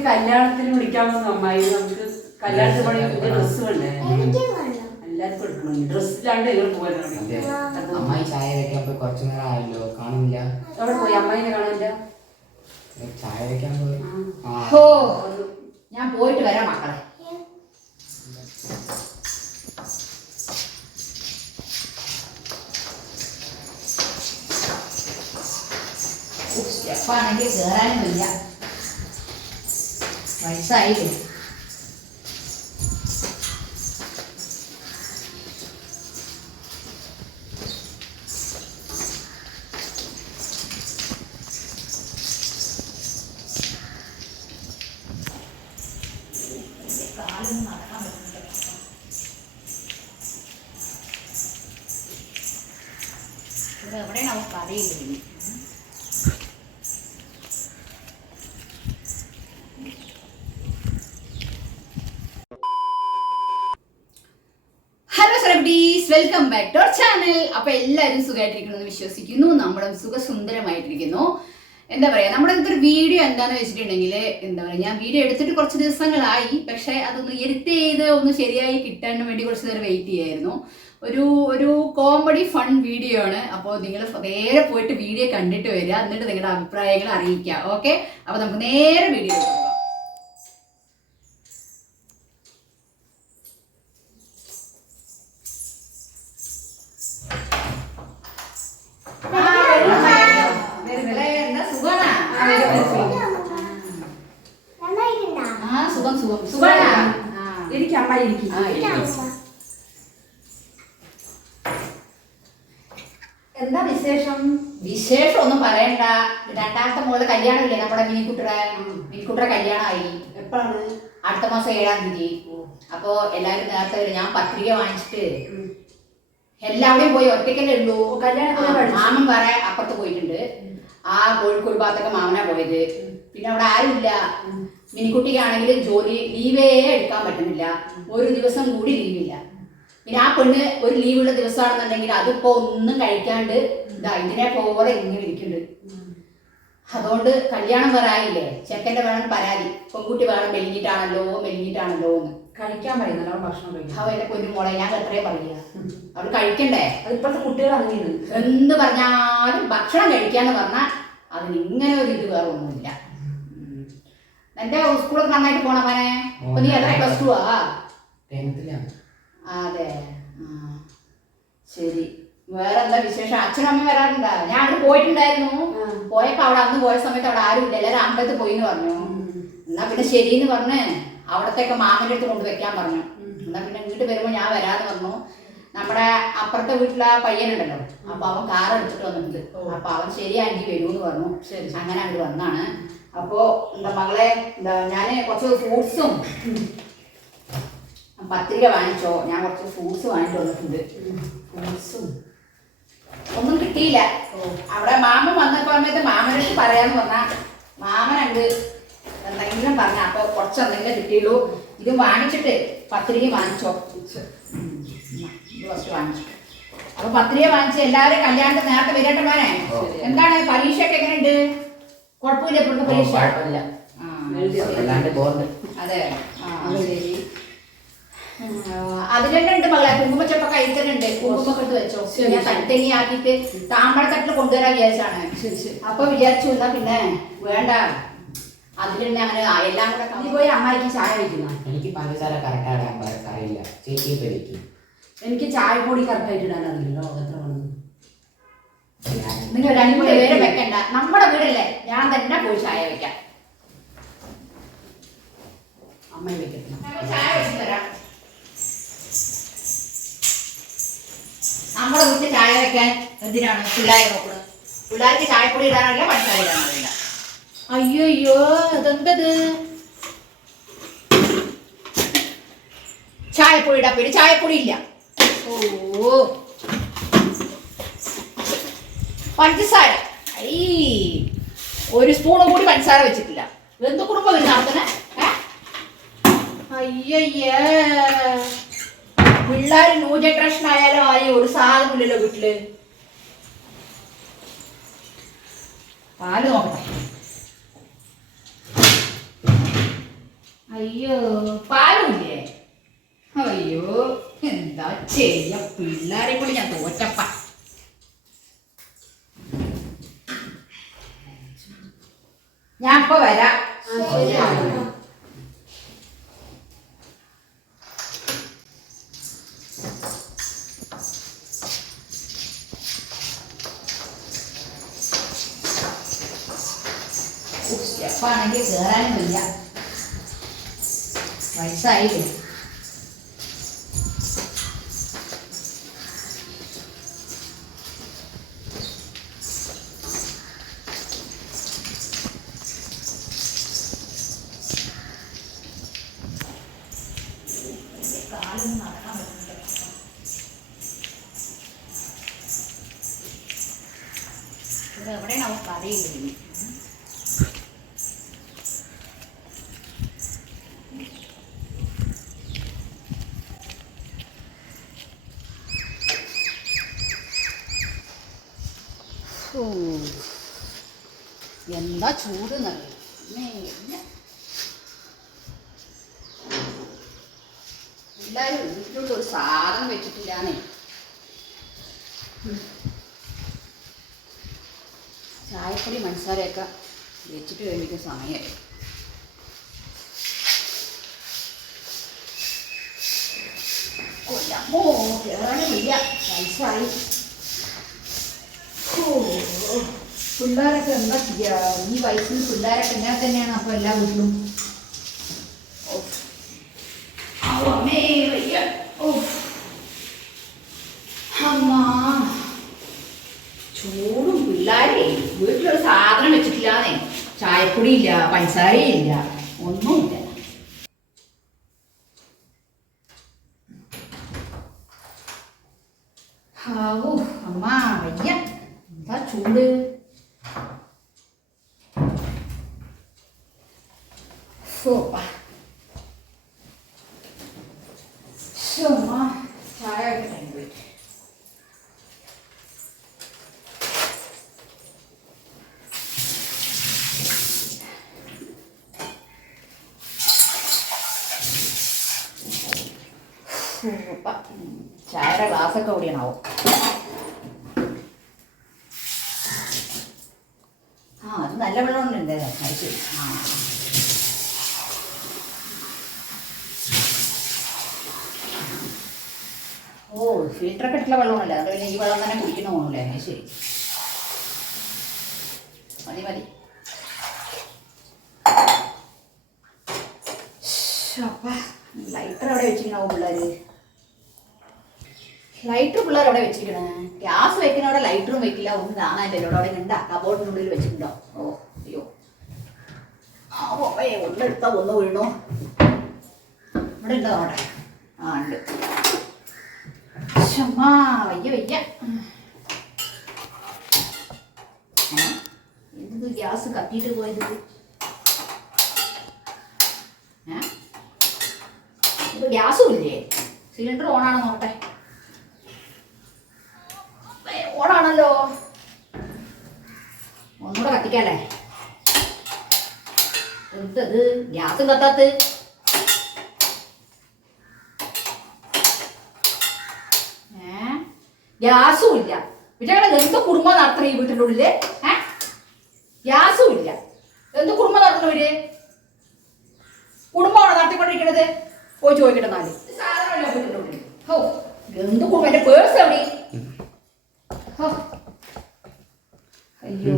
ഒരു കല്യാണത്തിന് വിളിക്കാൻ വന്ന അമ്മായി നമുക്ക് കല്യാണത്തിന് പണി പുതിയ ഡ്രസ്സ് വേണ്ടേ? എല്ലാവർക്കും എടുക്കണം. ഡ്രസ്സിലാണ്ട് നിങ്ങൾ അതെ. പോകാനാണ് അമ്മായി ചായ വെക്കാൻ പോയി. കുറച്ചു നേരം ആയല്ലോ. കാണുന്നില്ല. അവിടെ പോയി? അമ്മായിനെ കാണില്ല ചായ വെക്കാൻ പോയി. ആ. ഞാൻ പോയിട്ട് വരാം മക്കളെ. സ്റ്റെപ്പാണെങ്കിൽ കയറാനും വയ്യ. 往下一点。welcome back to our channel അപ്പൊ എല്ലാവരും സുഖമായിട്ടിരിക്കണമെന്ന് വിശ്വസിക്കുന്നു. നമ്മളും സുഖസുന്ദരമായിട്ടിരിക്കുന്നു. എന്താ പറയാ നമ്മുടെ അടുത്തൊരു വീഡിയോ എന്താന്ന് വെച്ചിട്ടുണ്ടെങ്കിൽ എന്താ പറയാ ഞാൻ വീഡിയോ എടുത്തിട്ട് കുറച്ച് ദിവസങ്ങളായി. പക്ഷെ അതൊന്ന് എഡിറ്റ് ചെയ്ത് ഒന്ന് ശരിയായി കിട്ടാൻ വേണ്ടി കുറച്ച് നേരം വെയിറ്റ് ചെയ്യായിരുന്നു. ഒരു ഒരു കോമഡി ഫൺ വീഡിയോ ആണ്. അപ്പോൾ നിങ്ങൾ നേരെ പോയിട്ട് വീഡിയോ കണ്ടിട്ട് വരിക. എന്നിട്ട് നിങ്ങളുടെ അഭിപ്രായങ്ങൾ അറിയിക്കുക. ഓക്കെ അപ്പോൾ നമുക്ക് നേരെ വീഡിയോ അമ്മായി ഇരിക്കും. എന്താ വിശേഷം? വിശേഷം ഒന്നും പറയണ്ട. രണ്ടാമത്തെ മോൾ കല്യാണമില്ലേ നമ്മുടെ മിനിക്കുട്ടറ മിനിക്കുട്ടറ കല്യാണമായി. എപ്പോഴാണ്? അടുത്ത മാസം ഏഴാം തീയതി. അപ്പോ എല്ലാവരും നേരത്തെ വരും. ഞാൻ പത്രിക വാങ്ങിച്ചിട്ട് എല്ലാവരും പോയി ഒറ്റയ്ക്കല്ലേ ഉള്ളൂ. മാമൻ വേറെ അപ്പുറത്ത് പോയിട്ടുണ്ട്. ആ കോഴിക്കോട് ഭാഗത്തൊക്കെ മാമനാ പോയത്. പിന്നെ അവിടെ ആരുമില്ല. മിനിക്കുട്ടിക്കാണെങ്കിൽ ജോലി ലീവേ എടുക്കാൻ പറ്റുന്നില്ല. ഒരു ദിവസം കൂടി ലീവില്ല പിന്നെ ആ പെണ്ണ് ഒരു ലീവുള്ള ദിവസമാണെന്നുണ്ടെങ്കിൽ അതിപ്പോ ഒന്നും കഴിക്കാണ്ട് ഇതാ ഇതിനെ പോലെ ഇങ്ങനെ ഇരിക്കുന്നുണ്ട്. അതുകൊണ്ട് കല്യാണം പറയില്ലേ ചെക്കന്റെ ചെക്കന്റെ വേണം പരാതി. പെൺകുട്ടി വേണം മെലിഞ്ഞിട്ടാണല്ലോ മെലിഞ്ഞിട്ടാണല്ലോ എന്ന്. കഴിക്കാൻ പറയുന്ന ഭക്ഷണം കഴിക്കാം. അവ എന്റെ പൊന്നു മോളെ ഞാൻ എത്രയും പറയുക അവൾ കഴിക്കണ്ടേ? അത് ഇപ്പോഴത്തെ കുട്ടികൾ അങ്ങനെയാണ്. എന്ത് പറഞ്ഞാലും ഭക്ഷണം കഴിക്കാന്ന് പറഞ്ഞാൽ അതിന് ഇങ്ങനെ ഒരു ഇത് വേറെ ഒന്നുമില്ല. എന്റെ സ്കൂളൊക്കെ നന്നായിട്ട് പോണ മോനെ. നീ എത്ര പ്ലസ് ടു ആ? അതെ. ശരി. വേറെ എന്താ വിശേഷം? അച്ഛനും അമ്മയും വരാറുണ്ടാ? ഞാൻ അവിടെ പോയിട്ടുണ്ടായിരുന്നു. പോയപ്പോ അവിടെ അന്ന് പോയ സമയത്ത് അവിടെ ആരും ഇല്ല. എല്ലാവരും അമ്പലത്തിൽ പോയി എന്ന് പറഞ്ഞു എന്നാ പിന്നെ ശരിന്ന് പറഞ്ഞ് അവിടത്തേക്ക് മാമന്റെ അടുത്ത് കൊണ്ട് വെക്കാൻ പറഞ്ഞു എന്നാ പിന്നെ ഇങ്ങോട്ട് വരുമ്പോ ഞാൻ വരാന്ന് പറഞ്ഞു. നമ്മുടെ അപ്പുറത്തെ വീട്ടിലെ പയ്യനുണ്ടല്ലോ. അപ്പൊ അവൻ കാർ എടുത്തിട്ട് വന്നിട്ടുണ്ട്. അപ്പൊ അവൻ ശരിയാക്കി വരൂന്ന് പറഞ്ഞു. ശരി. അങ്ങനെ അങ്ങോട്ട് വന്നാണ്. അപ്പോ എന്താ മകളെ എന്താ ഞാൻ കുറച്ച് ഫ്രൂട്ട്സും പത്രിക വാങ്ങിച്ചോ. ഞാൻ കുറച്ച് ഫ്രൂട്ട്സ് വാങ്ങിച്ചു വന്നിട്ടുണ്ട്. ഫ്രൂട്ട്സും ഒന്നും കിട്ടിയില്ല. അവിടെ മാമൻ വന്നപ്പോ സമയത്ത് മാമനടുത്ത് പറയാന്ന് പറഞ്ഞാ മാമനുണ്ട് എന്തെങ്കിലും പറഞ്ഞ അപ്പൊ കുറച്ച് എന്തെങ്കിലും കിട്ടിയുള്ളൂ. ഇത് വാങ്ങിച്ചിട്ട് പത്രിക വാങ്ങിച്ചോ. ഇത് കുറച്ച് വാങ്ങിച്ചു. അപ്പൊ പത്രിക വാങ്ങിച്ച് എല്ലാവരും കല്യാണത്തിന് നേരത്തെ വരട്ടെ മോനെ. എന്താണ് പരീക്ഷയൊക്കെ എങ്ങനെയുണ്ട്? കുഴപ്പമില്ല ഇപ്പോഴത്തെ പരീക്ഷ കുഴപ്പമില്ല. അല്ലാണ്ട് അതെ ആ ശരി അതിലെന്നെ ഉണ്ട് മകളെ കുങ്കുമച്ചപ്പൊക്കെ കഴിക്കുന്നുണ്ട് കുങ്കുമൊക്കെ എടുത്ത് വെച്ചോ. ഞാൻ തട്ടങ്ങി ആക്കിയിട്ട് താമ്പഴത്തട്ടിൽ കൊണ്ടുവരാൻ വിചാരിച്ചാണ്. അപ്പൊ വിചാരിച്ചു എന്നാ പിന്നെ വേണ്ട. അതിലെന്നെ അങ്ങനെ ആ, എല്ലാം കൂടെ നീ കം- പോയി അമ്മായിക്ക് ചായ വയ്ക്കുന്ന എനിക്ക് പഞ്ചസാര കറക്റ്റ് അറിയില്ല. ചേച്ചി എനിക്ക് കറക്റ്റായിട്ട് ഇടാൻ അറിയില്ലോ നിങ്ങൾ രണ്ടു പേരെ വെക്കണ്ട. നമ്മുടെ വീടല്ലേ? ഞാൻ തന്നെ പോയി ചായ വെക്കാം. ചായ വെച്ച് തരാം. നമ്മുടെ വീട്ടിൽ ചായ വെക്കാൻ എന്തിനാണ് പിള്ളേരെ നോക്കുന്നത്? പിള്ളേർക്ക് ചായപ്പൊടി ഇടാനല്ല പഞ്ചായ ഇടാനറിയില്ല അയ്യോ അയ്യോ അതെന്തത്? ചായപ്പൊടി ഇടാൻ പേര് ചായപ്പൊടി ഇല്ല. ഓ പഞ്ചസാര. ഈ ഒരു സ്പൂണും കൂടി പഞ്ചസാര വെച്ചിട്ടില്ല. എന്ത് കുടുംബം ഇത് നടത്തണേ ഏ? അയ്യയ്യേ. പിള്ളേർ ന്യൂ ജനറേഷൻ ആയാലും ആയി ഒരു സാധനമില്ലല്ലോ വീട്ടിൽ. പാൽ നോക്കട്ടെ. അയ്യോ പാലുമില്ലേ? അയ്യോ എന്താ ചെയ്യ? പിള്ളേരെ കൂടി ഞാൻ തോറ്റപ്പ. ഞാൻ ഇപ്പൊ വരാം സ്റ്റെപ്പാണെങ്കിൽ കേറാനും വയ്യ വയസ്സായില്ലേ ഇവിടെ എവിടെയാണ് ഓ എന്താ ചൂട് എല്ലാവരും വീട്ടിലോട്ട് ഒരു സാധനം വെച്ചിട്ടില്ലാന്നേ. ചായപ്പൊടി മനസ്സാരയൊക്കെ വെച്ചിട്ട് കഴിഞ്ഞിട്ട് സമയമായി കൊല്ലമ്മോ പിള്ളേരൊക്കെ എന്താ ചെയ്യാ? ഈ വയസ്സിൽ പിള്ളേരൊക്കെ ഇങ്ങനെ തന്നെയാണ്. അപ്പൊ എല്ലാ വീട്ടിലും ഓ. ഔ, അമ്മേ, വയ്യ. ഓ. അമ്മാ. ചൂടും പിള്ളേരെ വീട്ടിലൊരു സാധനം വെച്ചിട്ടില്ലാന്നേ ചായപ്പൊടി ഇല്ല പഞ്ചസാരയില്ല ഒന്നുമില്ല ഹാവൂ അമ്മ വയ്യ എന്താ ചൂട് സോപ്പാ അമ്മ ചായ ഒക്കെ പോയി സൂപ്പ. ഉം. ചായയുടെ ഗ്ലാസ്സൊക്കെ ഓടിയണാവും ആ അത് നല്ല വെള്ളം ഉണ്ട് ശരി. ഓ ഫിൽറ്ററൊക്കെ ഇട്ടുള്ള വെള്ളമല്ല അത് പിന്നെ ഈ വെള്ളം തന്നെ കുടിക്കണ തോന്നൂലേ ശരി. മതി മതി. ലൈറ്റർ അവിടെ വെച്ചിരിക്കണോ പിള്ളേര്? ലൈറ്റർ പിള്ളേർ എവിടെ വെച്ചിരിക്കണേ ഗ്യാസ് വെക്കുന്ന അവിടെ ലൈറ്ററും വെക്കില്ല ഒന്നും കാണാനില്ലല്ലോ അവിടെ ഉണ്ടാ കബോർഡിന്റെ ഉള്ളിൽ വെച്ചിട്ടുണ്ടോ ഓ അയ്യോ ആ ഓ ഏ ഒന്ന് എടുത്താ ഒന്ന് വീണു ഇവിടെ ഉണ്ടോ അവിടെ ആ ഉണ്ട് ശമ്മാ വയ്യ വയ്യ ഏ? എന്ത് ഗ്യാസ് കത്തിയിട്ട് പോയത് ഇത്? ഏ? ഇത് ഗ്യാസും ഇല്ലേ സിലിണ്ടർ ഓണാണോ നോക്കട്ടെ ഏ, ഓണാണല്ലോ കത്തിക്കാല്ലേ എന്തത് ഗ്യാസും കത്താത്ത് ഗ്യാസും ഇല്ല. പിന്നെ എന്ത് കുടുംബം നടത്തണ ഈ വീട്ടിന്റെ ഉള്ളിൽ? ഏ? ഗ്യാസും ഇല്ല. എന്ത് കുടുംബം നടത്തണവര് കുടുംബമാണോ നടത്തിക്കൊണ്ടിരിക്കണത്? പോയി ചോദിക്കട്ടെ നാല്. സാധനമല്ല ഹോ എന്ത് കുടുംബം? എന്റെ പേഴ്സ് എവിടെ ഹോ. അയ്യോ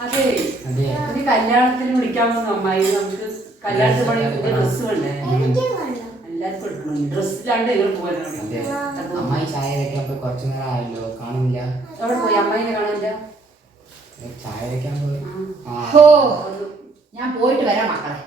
അതെ അതെ ഒരു കല്യാണത്തിന് വിളിക്കാൻ പോകുന്ന അമ്മായി പണി ഡ്രസ്സ് വേണ്ടേ? എല്ലാവർക്കും എടുക്കണം ഡ്രസ്സിലാണ്ട് ഇവർ പോകാനാണ് അമ്മായി ചായ വെക്കാൻ പോയി കുറച്ചു നേരം ആയല്ലോ കാണുന്നില്ല. അവിടെ പോയി. അമ്മായിനെ ചായ വെക്കാൻ പോയി. ആ. ഹോ. ഞാൻ പോയിട്ട് വരാം മക്കളെ.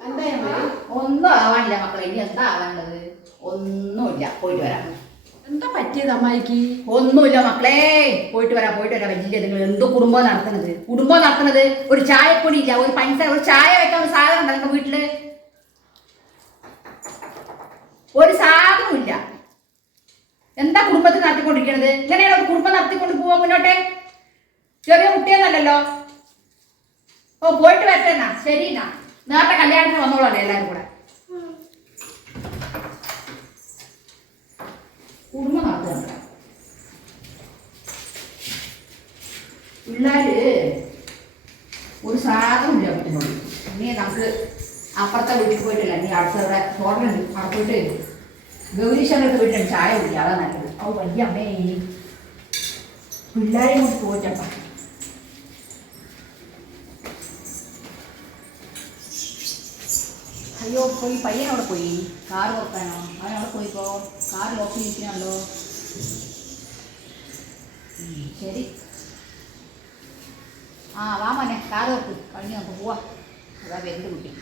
എന്താ അമ്മായി ഒന്നും ആവാനില്ല മക്കളെ. ഇനി എന്താ ആവാനുള്ളത്? ഒന്നുമില്ല. പോയിട്ട് വരാം. എന്താ പറ്റിയത് അമ്മായിക്ക്? ഒന്നുമില്ല മക്കളെ. പോയിട്ട് വരാ പോയിട്ട് വരാ. വലിയ നിങ്ങൾ എന്ത് കുടുംബം നടത്തുന്നത്. കുടുംബം നടത്തുന്നത് ഒരു ചായപ്പൊടി ഇല്ല. ഒരു പഞ്ചസാര ഒരു ചായ വെക്കാൻ ഒരു സാധനം ഉണ്ടോ നിങ്ങളുടെ വീട്ടിൽ. ഒരു സാധനവും ഇല്ല. എന്താ കുടുംബത്തിൽ നടത്തിക്കൊണ്ടിരിക്കണത്? ഇങ്ങനെയാണ് ഒരു കുടുംബം നടത്തിക്കൊണ്ട് പോവാൻ മുന്നോട്ടെ? ചെറിയ കുട്ടിയൊന്നല്ലല്ലോ. ഓ പോയിട്ട് വരട്ടെ എന്നാ. ശരി എന്നാ. നേരത്തെ കല്യാണത്തിന് വന്നോളാം എല്ലാരും കൂടെ കുടുംബ നടത്തുന്നുണ്ട് പിള്ളേര് ഒരു സാധനം ഇല്ല പറ്റുന്നുള്ളൂ നീ നമുക്ക് അപ്പുറത്തെ വീട്ടിൽ പോയിട്ടില്ല നീ അടുത്തവിടെ ഹോട്ടലുണ്ട് അവിടെ പോയിട്ട് ഗൗരീശ്വരത്ത് വീട്ടിൽ ചായ കുടിക്കുക അതാ നല്ലത്. ഓ വലിയ അമ്മേ. പിള്ളേരെ കൂടി പോയിട്ടപ്പ. അയ്യോ പോയി പയ്യൻ അവിടെ പോയി. കാർ തുറക്കാനോ? അവൻ അവിടെ പോയിപ്പോ. കാർ ലോക്ക് ഇരിക്കണല്ലോ ശരി. ആ വാ മോനെ തുറക്ക് കഴിഞ്ഞ് നമുക്ക് പോവാ. അതാ വരുന്നത് കുട്ടി.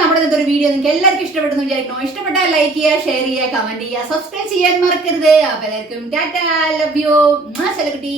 നമ്മുടെ ഇന്നത്തെ ഒരു വീഡിയോ നിങ്ങൾക്ക് എല്ലാവർക്കും ഇഷ്ടപ്പെട്ടെന്ന് വിചാരിക്കണോ ഇഷ്ടപ്പെട്ടാൽ ലൈക്ക് ചെയ്യുക ഷെയർ ചെയ്യുക കമന്റ് ചെയ്യുക സബ്സ്ക്രൈബ് ചെയ്യാൻ മറക്കരുത്. അപ്പോൾ എല്ലാവർക്കും ടാറ്റാ ലവ് യു സെലിബ്രിറ്റി